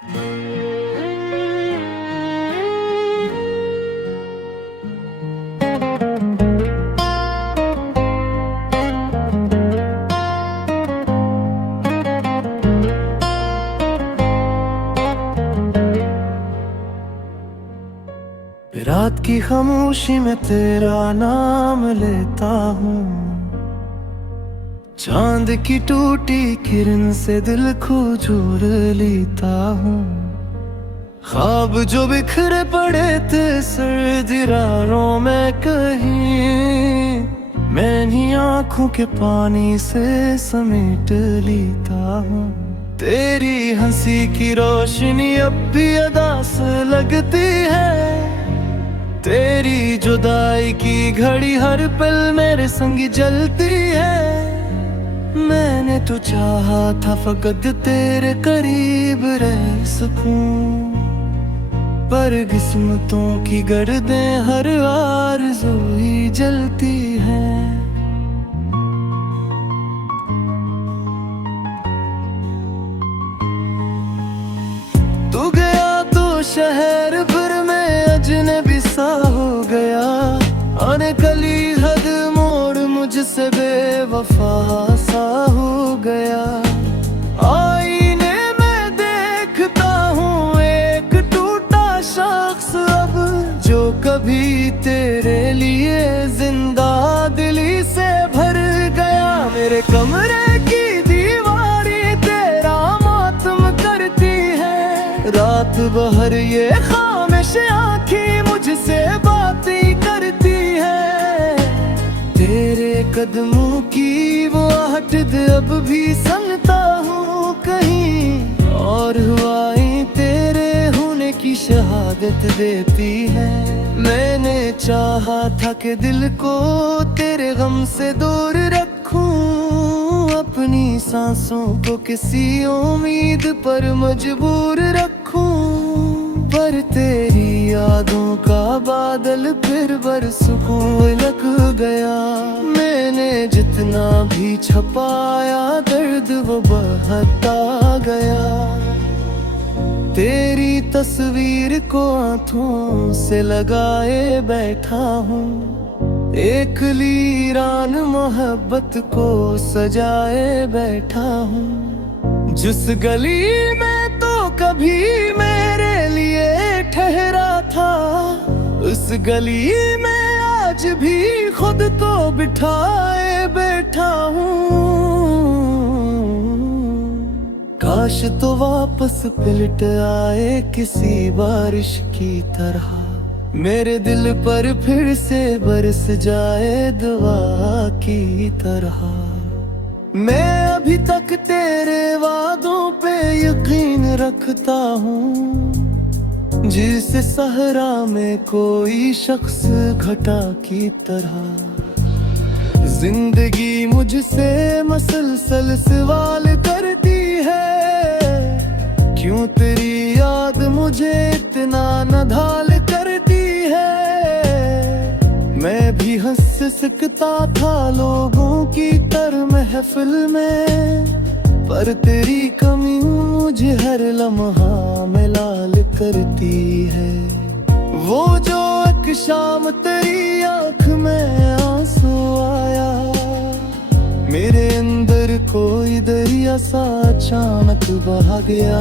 रात की खामोशी में तेरा नाम लेता हूँ, चांद की टूटी किरण से दिल को जोड़ लेता हूँ। ख्वाब जो बिखरे पड़े थे सर्दी रातों में कहीं, मैंने आंखों के पानी से समेट लेता हूँ। तेरी हंसी की रोशनी अब भी अदा से लगती है, तेरी जुदाई की घड़ी हर पल मेरे संग जलती है। मैंने तो चाहा था फकत तेरे करीब रह सकूं, पर किस्मतों की गर्दें हर आरज़ू ही जलती है। तू गया तो शहर भर में अजनबी सा हो गया, आने कली हद मोड़ मुझसे बेवफा सा हो गया। आईने में देखता हूँ एक टूटा शख्स अब, जो कभी तेरे लिए जिंदा दिली से भर गया। मेरे कमरे की दीवारी तेरा मातम करती है, रात भर ये खामोश आँखें मुझसे बातें करती है। तेरे कदमों की वो आहट अब भी सुनता हूँ कहीं, और हवाएं तेरे होने की शहादत देती है। मैंने चाहा था कि दिल को तेरे गम से दूर रखूं, अपनी सांसों को किसी उम्मीद पर मजबूर रखूं, पर तेरी यादों का बादल फिर बरसों लग गया। मैंने जितना भी छपाया दर्द वो बहता गया। तेरी तस्वीर को आंखों से लगाए बैठा हूँ, एक लीरान मोहब्बत को सजाए बैठा हूँ। जिस गली में तो कभी मेरे लिए ठहरा था, उस गली में आज भी खुद को बिठाए बैठा हूँ। काश तो वापस पलट आए किसी बारिश की तरह, मेरे दिल पर फिर से बरस जाए दुआ की तरह। मैं अभी तक तेरे वादों पे यकीन रखता हूँ, जिसे सहरा में कोई शख्स घटा की तरह। जिंदगी मुझसे मसलसल सवाल करती है, क्यों तेरी याद मुझे इतना नधाल करती है। मैं भी हंस सकता था लोगों की तरह महफिल में, पर तेरी कमी मुझे हर लम्हा में लाल करती है। वो जो एक शाम तेरी आँख में आंसू आया, मेरे अंदर कोई दरिया सा अचानक बहा गया।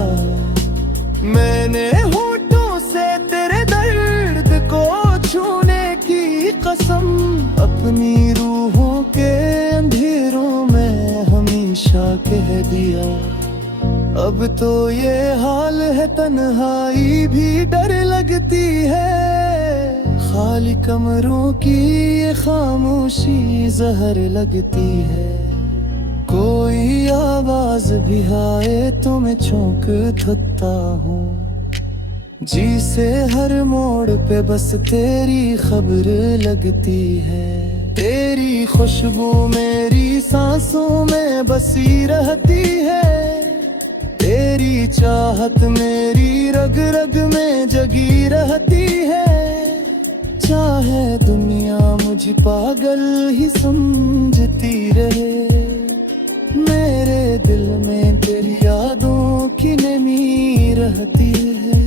मैंने होठों से तेरे दर्द को छूने की कसम अपनी रूहों के अंधेरों में हमेशा कह दिया। अब तो ये हाल है तन्हाई भी डर लगती है, खाली कमरों की ये खामोशी जहर लगती है। कोई आवाज भी आए तो मैं चौंक थकता हूँ, जी से हर मोड़ पे बस तेरी खबर लगती है। तेरी खुशबू मेरी सांसों में बसी रहती है, तेरी चाहत मेरी रग रग में जगी रहती है। चाहे दुनिया मुझे पागल ही समझती रहे, मेरे दिल में तेरी यादों की नमी रहती है।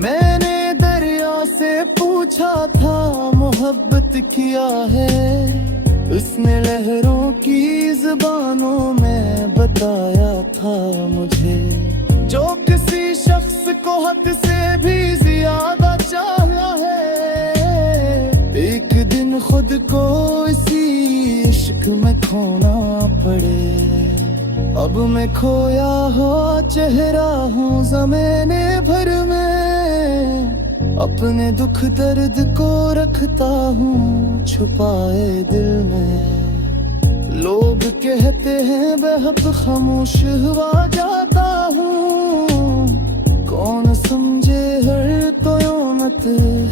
मैंने दरिया से पूछा था मोहब्बत किया है, उसने लहरों की ज़बानों में बताया था मुझे। जो किसी शख्स को हद से भी ज्यादा चाहा है, एक दिन खुद को इसी इश्क में खोना पड़े। अब मैं खोया हुआ चेहरा हूँ ज़माने भर में, अपने दुख दर्द को रखता हूँ छुपाए दिल में। लोग कहते हैं बेहद खामोश हुआ जाता हूँ, कौन समझे हर तोयमत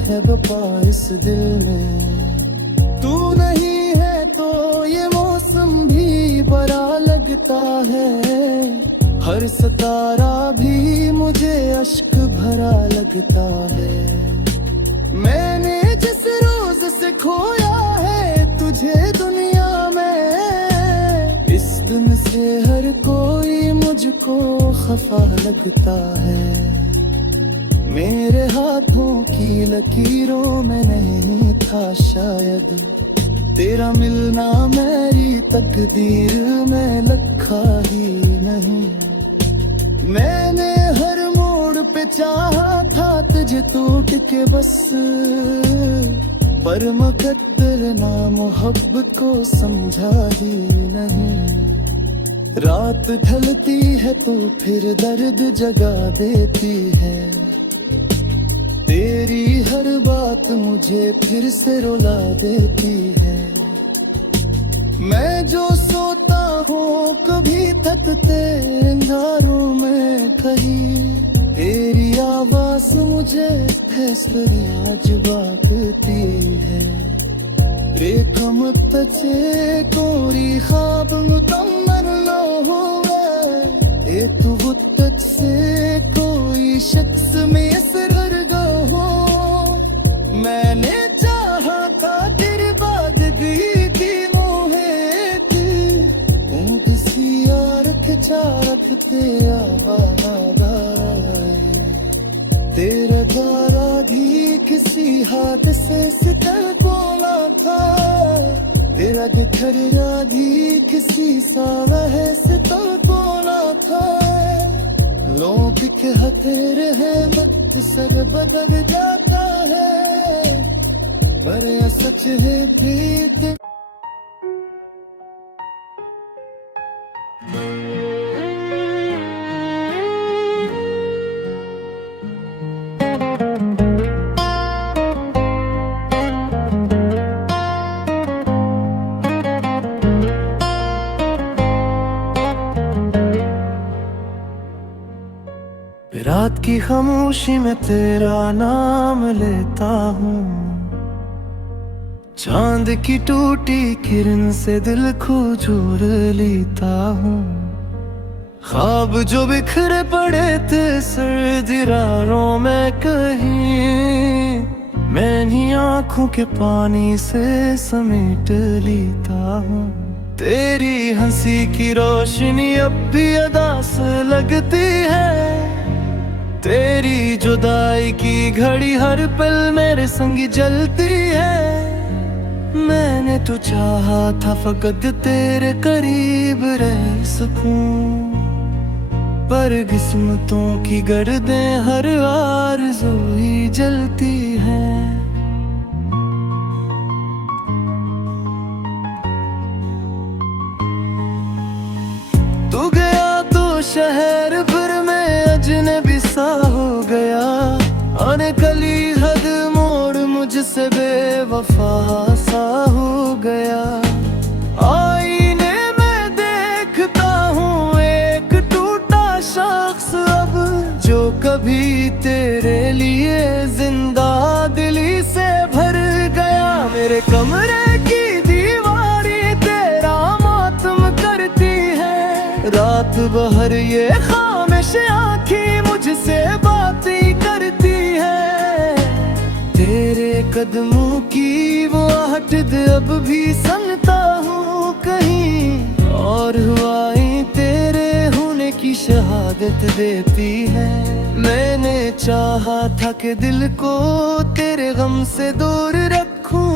है बपा इस दिल में। तू नहीं है तो ये मौसम भी बड़ा लगता है, हर सितारा भी मुझे अश्क भरा लगता है। मैंने जिस रोज से खोया है तुझे दुनिया में, इस दिन से हर कोई मुझको खफा लगता है। मेरे हाथों की लकीरों में नहीं था शायद तेरा मिलना, मेरी तकदीर में लिखा ही नहीं। मैंने हर मोड़ पे चाहा था तुझे टूट के बस, पर मुकद्दर ना मोहब्बत को समझा ही नहीं। रात ढलती है तो फिर दर्द जगा देती है, तेरी हर बात मुझे फिर से रुला देती है। मैं जो सोता हूँ कभी थकते अंधारों में कहीं, तेरी आवाज मुझे फैसले आज बाकती है। रेखम तचे कोरी ख्वाब मुकम्मल न हुए, ये तो मुद्दत से कोई शख्स में असर हो। मैंने चाहा था तेरे बाद भी की मुहे दिल, किसी और के रखते तेरा गारा भी किसी हादसे से कल कोला था, तेरा बिखरा भी किसी सावह से तो कोला था। लोग कहते रहे वक्त सब बदल जाता है, पर यह सच है कि रात की खामोशी में तेरा नाम लेता हूँ, चांद की टूटी किरण से दिल को जोड़ लेता हूँ। ख्वाब जो बिखरे पड़े थे सर्दी रातों में कहीं, मैंने आँखों के पानी से समेट लेता हूँ। तेरी हंसी की रोशनी अब भी अदा से लगती है, तेरी जुदाई की घड़ी हर पल मेरे संग जलती है। मैंने तो चाहा था फकत तेरे करीब रह सकूं, पर किस्मतों की गर्दें हर आरज़ू ही जलती हैं। तू गया तो शहर फिर मैं अजनबी सा हो गया, आने कली हद मोड़ मुझसे बेवफा सा हो गया। आईने में देखता हूँ एक टूटा शख्स अब, जो कभी तेरे लिए जिंदा दिली से भर गया। मेरे कमरे की दीवारें तेरा मातम करती है, रात भर ये खामोश आँखें मुझसे बातें करती है। तेरे कदमों की वो आहट अब भी सुनता हूँ कहीं, और हुआई तेरे होने की शहादत आदत देती है। मैंने चाहा था कि दिल को तेरे गम से दूर रखूं,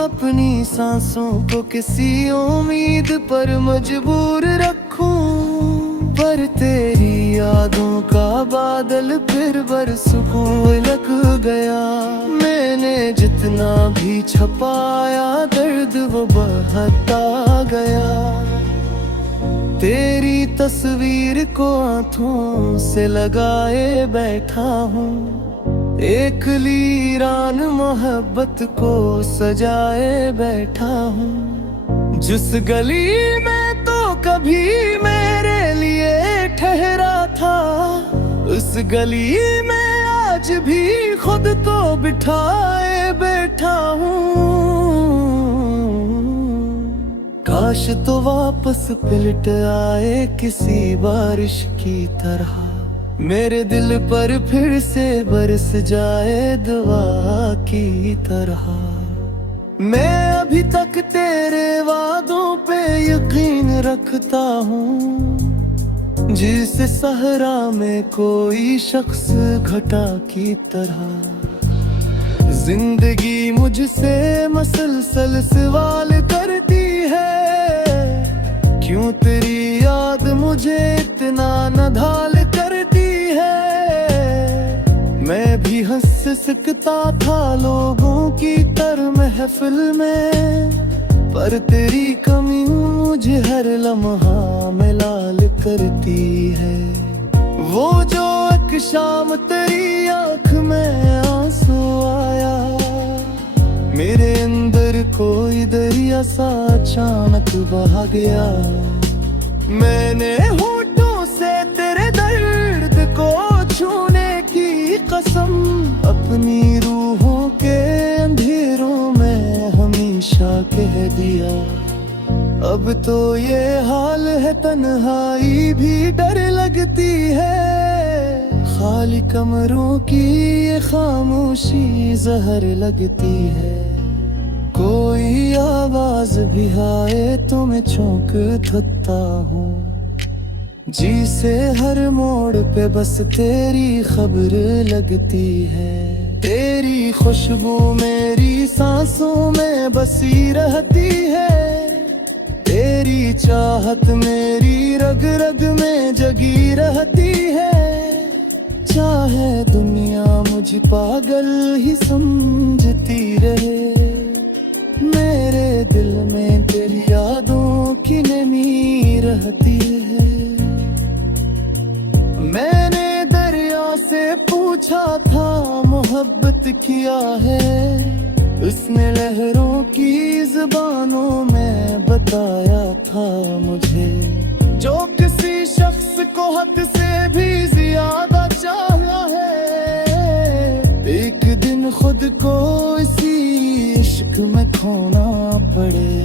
अपनी सांसों को किसी उम्मीद पर मजबूर रखूं, पर तेरी यादों का बादल फिर बरसों लग गया। मैंने जितना भी छपाया दर्द वो बढ़ता गया। तेरी तस्वीर को आंखों से लगाए बैठा हूँ, एक वीरान मोहब्बत को सजाए बैठा हूँ। जिस गली में तो कभी मेरे लिए ठहरा था, उस गली में आज भी खुद को बिठाए बैठा हूँ। काश तो वापस पलट आए किसी बारिश की तरह, मेरे दिल पर फिर से बरस जाए दुआ की तरह। मैं अभी तक तेरे वादों पे यकीन रखता हूँ, जिस सहरा में कोई शख्स घटा की तरह। जिंदगी मुझसे मसलसल सवाल करती है, क्यों तेरी याद मुझे इतना नधाल करती है। मैं भी हंस सकता था लोगों की तरह महफिल में, पर तेरी कमी मुझे हर लम्हा में लाल करती है। वो जो एक शाम तेरी आँख में आंसू आया, मेरे अंदर कोई दरिया सा अचानक बहा गया। मैंने होठों से तेरे दर्द को छूने की कसम अपनी रूहों के अंधेरों में हमेशा कह दिया। अब तो ये हाल है तन्हाई भी डर लगती है, खाली कमरों की ये खामोशी जहर लगती है। कोई आवाज भी आए तो मैं चौंक थकता हूँ, जी से हर मोड़ पे बस तेरी खबर लगती है। तेरी खुशबू मेरी सांसों में बसी रहती है, तेरी चाहत मेरी रग रग में जगी रहती है। चाहे दुनिया मुझ पागल ही समझती रहे, मेरे दिल में तेरी यादों की नमी रहती है। मैंने दरिया से पूछा था मोहब्बत किया है, उसने लहरों की जुबानों में बताया था मुझे। जो किसी शख्स को हद से भी ज्यादा चाहा है, एक दिन खुद को इसी इश्क में खोना पड़े।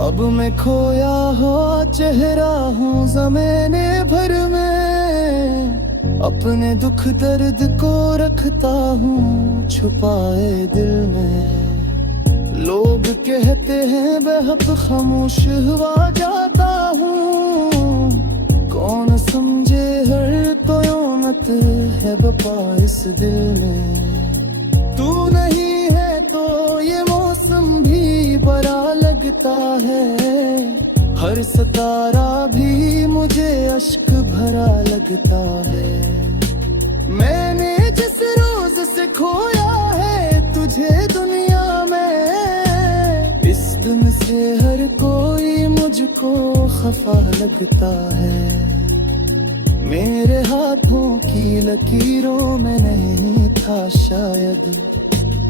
अब मैं खोया हुआ चेहरा हूँ ज़माने भर में, अपने दुख दर्द को रखता हूँ छुपाए दिल में। लोग कहते हैं बेहद खामोश हुआ जाता हूँ, कौन समझे हर कयामत है बपा इस दिल में। तू नहीं है तो ये मौसम भी बड़ा लगता है, हर सितारा भी मुझे अश्क भरा लगता है। मैंने जिस रोज से खोया है तुझे दुनिया में, इस दिन से हर कोई मुझको खफा लगता है। मेरे हाथों की लकीरों में नहीं था शायद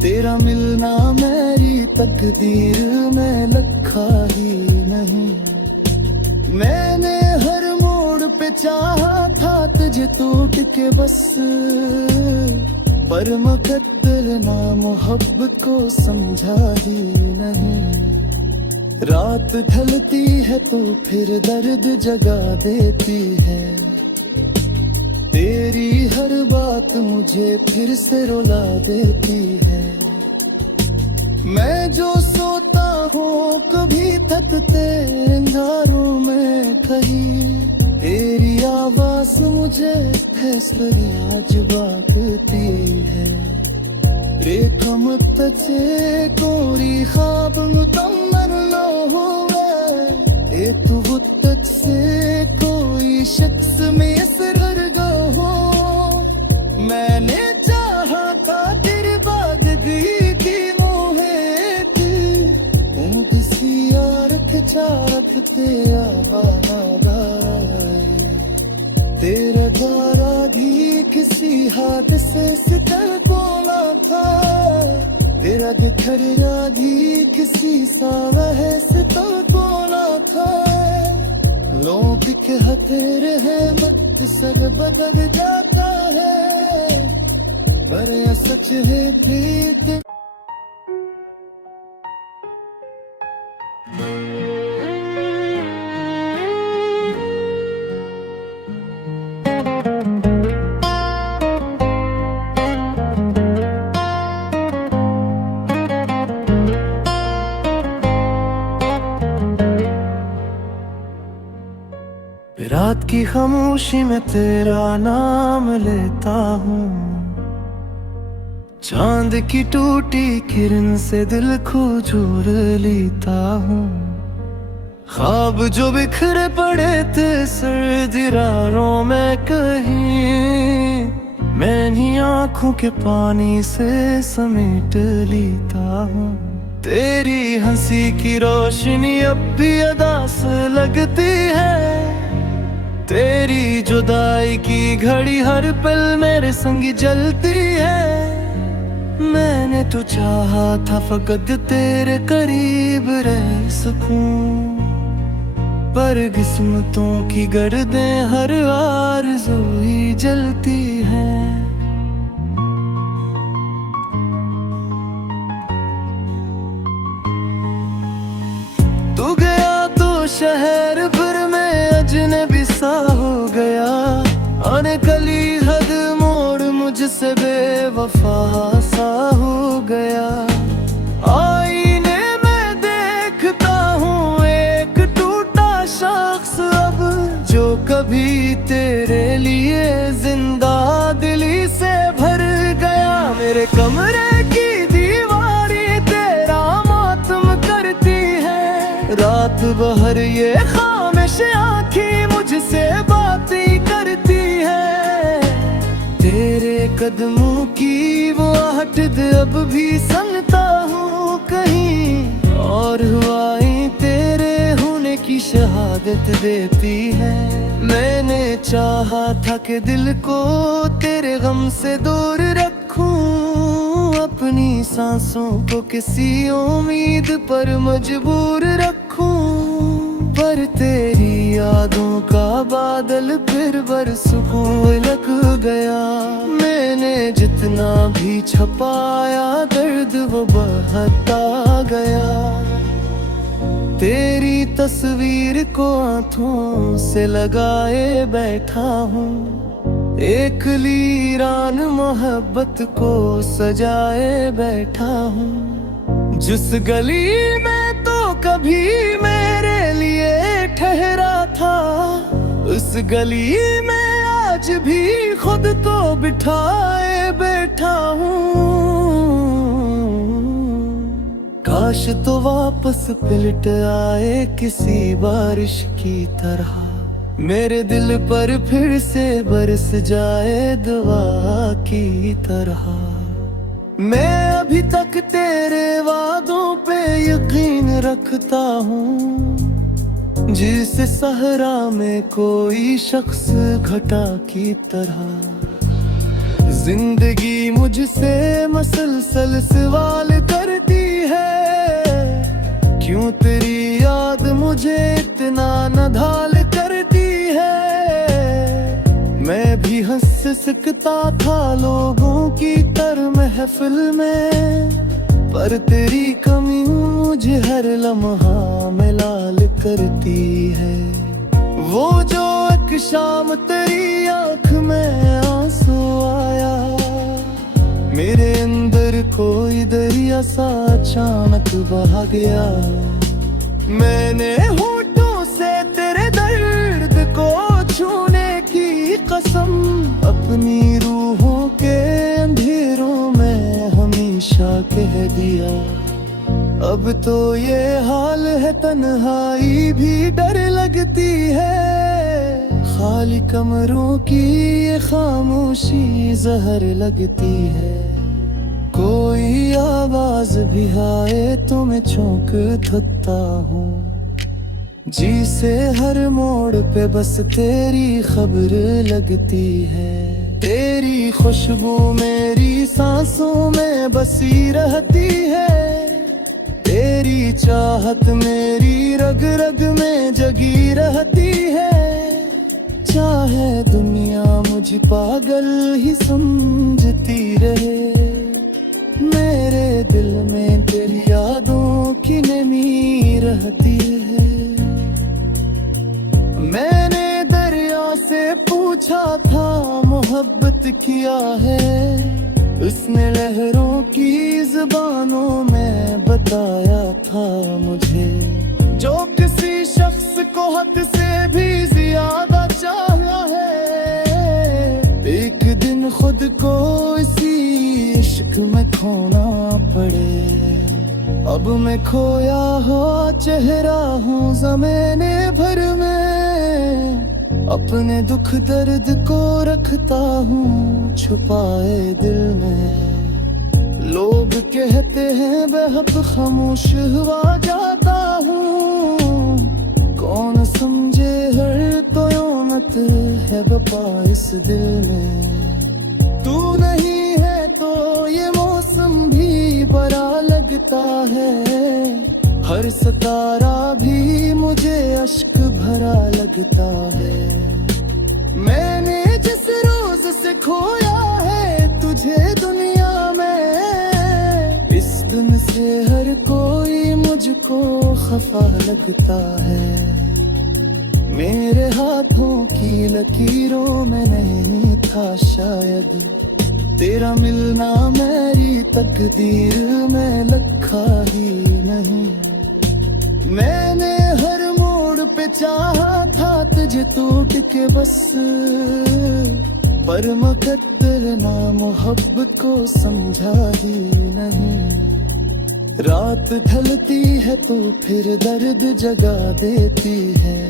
तेरा मिलना, मेरी तकदीर में लिखा ही नहीं। मैंने हर मोड़ पे चाहा था तुझे टूट के बस, पर मुकद्दर ना मोहब्बत को समझा ही नहीं। रात ढलती है तो फिर दर्द जगा देती है, तेरी हर बात मुझे फिर से रुला देती है। मैं जो सोता हूँ कभी थकते अंधारों में कहीं, तेरी आवाज़ मुझे फैसले आज बाकती है रेखा मुत्तचे कोरी ख्वाब मुकम्मल न हुए ये तो मुत्तच से कोई शख्स में असर हो मैंने चाहा था तेरे बाद भी की मोहे तू किसी और के चाहत तेरा बाना तेरा दारा भी किसी हादसे से तर बोला था तेरा बिखरा भी किसी सावह से तो बोला था लोग के हथेरे हैं मत सब बदल जाता है पर यह सच है प्रीत रात की खामोशी में तेरा नाम लेता हूँ चांद की टूटी किरण से दिल को जोड़ लेता हूँ ख्वाब जो बिखरे पड़े थे सर्दी रातों में कहीं मैंने आंखों के पानी से समेट लेता हूँ तेरी हंसी की रोशनी अब भी अदा से लगती है तेरी जुदाई की घड़ी हर पल मेरे संग जलती है मैंने तो चाहा था फकत तेरे करीब रह सकूं पर किस्मतों की गर्दें हर आरज़ू ही जलती है तू गया तो शहर भर में अजनबी सा हो गया आने कली हद मोड़ मुझसे बेवफा सा हो गया आईने में देखता हूँ एक टूटा शख्स अब जो कभी तेरे लिए जिंदा दिली से भर गया मेरे कमरे की दीवारी तेरा मातम करती है रात भर ये खामोश आँखें मुझसे बातें करती है तेरे कदमों की वो आहट अब भी सुनता हूँ कहीं और हवाएं तेरे होने की शहादत देती है मैंने चाहा था कि दिल को तेरे गम से दूर रखूं अपनी सांसों को किसी उम्मीद पर मजबूर रखूं पर तेरी यादों का बादल फिर बरसों लग गया मैंने जितना भी छपाया दर्द वो बहता गया तेरी तस्वीर को आंखों से लगाए बैठा हूँ एक लीरान मोहब्बत को सजाए बैठा हूँ जिस गली में तो कभी मेरे लिए ठहरा था उस गली में आज भी खुद को बिठाए बैठा हूँ काश तो वापस पलट आए किसी बारिश की तरह मेरे दिल पर फिर से बरस जाए दुआ की तरह मैं अभी तक तेरे वादों पे यकीन रखता हूँ जिस सहरा में कोई शख्स घटा की तरह जिंदगी मुझसे मसलसल सवाल करती है क्यों तेरी याद मुझे इतना नधाल करती है मैं भी हंस सकता था लोगों की तरह महफिल में पर तेरी कमी मुझे हर लम्हा में लाल करती है वो जो एक शाम तेरी आँख में आंसू आया मेरे अंदर कोई दरिया सा अचानक बहा गया मैंने होठों से तेरे दर्द को छूने की कसम कह दिया। अब तो ये हाल है, तन्हाई भी डर लगती है। खाली कमरों की ये खामोशी जहर लगती है। कोई आवाज भी आए तो मैं चौंक थकता हूँ। जी से हर मोड़ पे बस तेरी खबर लगती है। तेरी खुशबू मेरी सांसों में बसी रहती है। तेरी चाहत मेरी रग रग में जगी रहती है। चाहे दुनिया मुझे पागल ही समझती रहे, मेरे दिल में तेरी यादों की नमी रहती है। मैंने दरिया से पूछा था मोहब्बत किया है, उसने लहरों की जुबानों में बताया था मुझे। जो किसी शख्स को हद से भी ज्यादा चाहा है, एक दिन खुद को इसी इश्क में खोना पड़े। अब मैं खोया हुआ चेहरा हूँ ज़माने भर में, अपने दुख दर्द को रखता हूँ छुपाए दिल में। लोग कहते हैं बेहद खामोश हुआ जाता हूँ, कौन समझे हर तोयमत है बपा इस दिल में। तू नहीं है तो ये मौसम भी बड़ा लगता है, हर सितारा भी मुझे अश्क भरा लगता है। मैंने जिस रोज से खोया है तुझे दुनिया में, इस दिन से हर कोई मुझको खफा लगता है। मेरे हाथों की लकीरों में नहीं था शायद तेरा मिलना, मेरी तकदीर में लिखा ही नहीं। मैंने हर मोड़ पे चाहा था तुझे टूट के बस, पर मुकद्दर ना मोहब्बत को समझा ही नहीं। रात ढलती है तो फिर दर्द जगा देती है,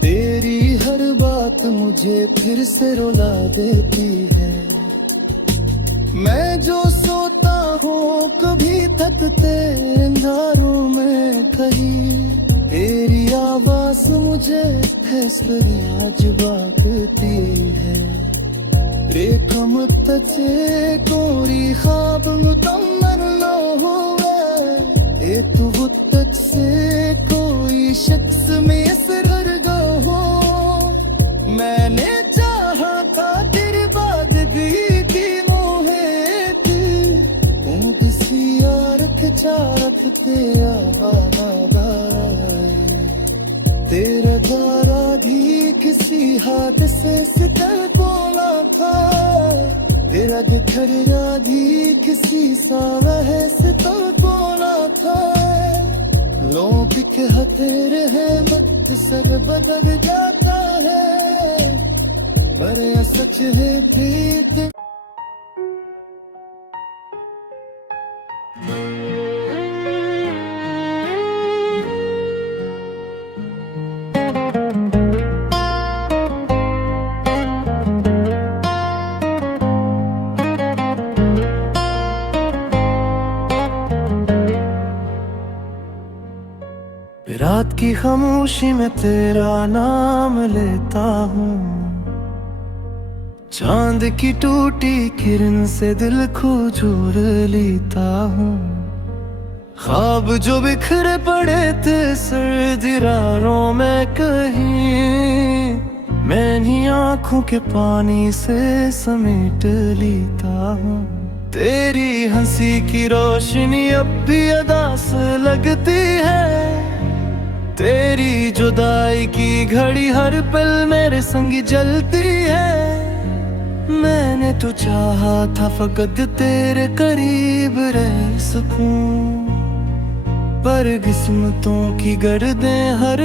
तेरी हर बात मुझे फिर से रुला देती है। मैं जो सोता हूँ कभी थकते अंधारों में कहीं, तेरी आवाज मुझे फैसले आज बाकती है। रेखम तचे कोरी ख्वाब मुकम्मल न हुए, ए तू तक से कोई शख्स में असर हो। मैंने चाहा था तेरे बाद भी की मोहे किसी यार के चाहत तेरा तेरा दारा भी किसी हादसे से कल को ना था, तेरा बिखरा भी किसी सावह से तो को ना था। लोग के हथेरे हैं वक्त सब बदल जाता है, पर यह सच है प्रीत। रात की खामोशी में तेरा नाम लेता हूँ, चांद की टूटी किरण से दिल को जोड़ लेता हूँ। ख्वाब जो बिखरे पड़े थे सर्दी रातों में कहीं, मैं इन्हीं आँखों के पानी से समेट लेता हूँ। तेरी हंसी की रोशनी अब भी अदास लगती है, तेरी जुदाई की घड़ी हर पल मेरे संग जलती है। मैंने तो चाहा था फकत तेरे करीब रह सकूं, पर किस्मतों की गर्दें हर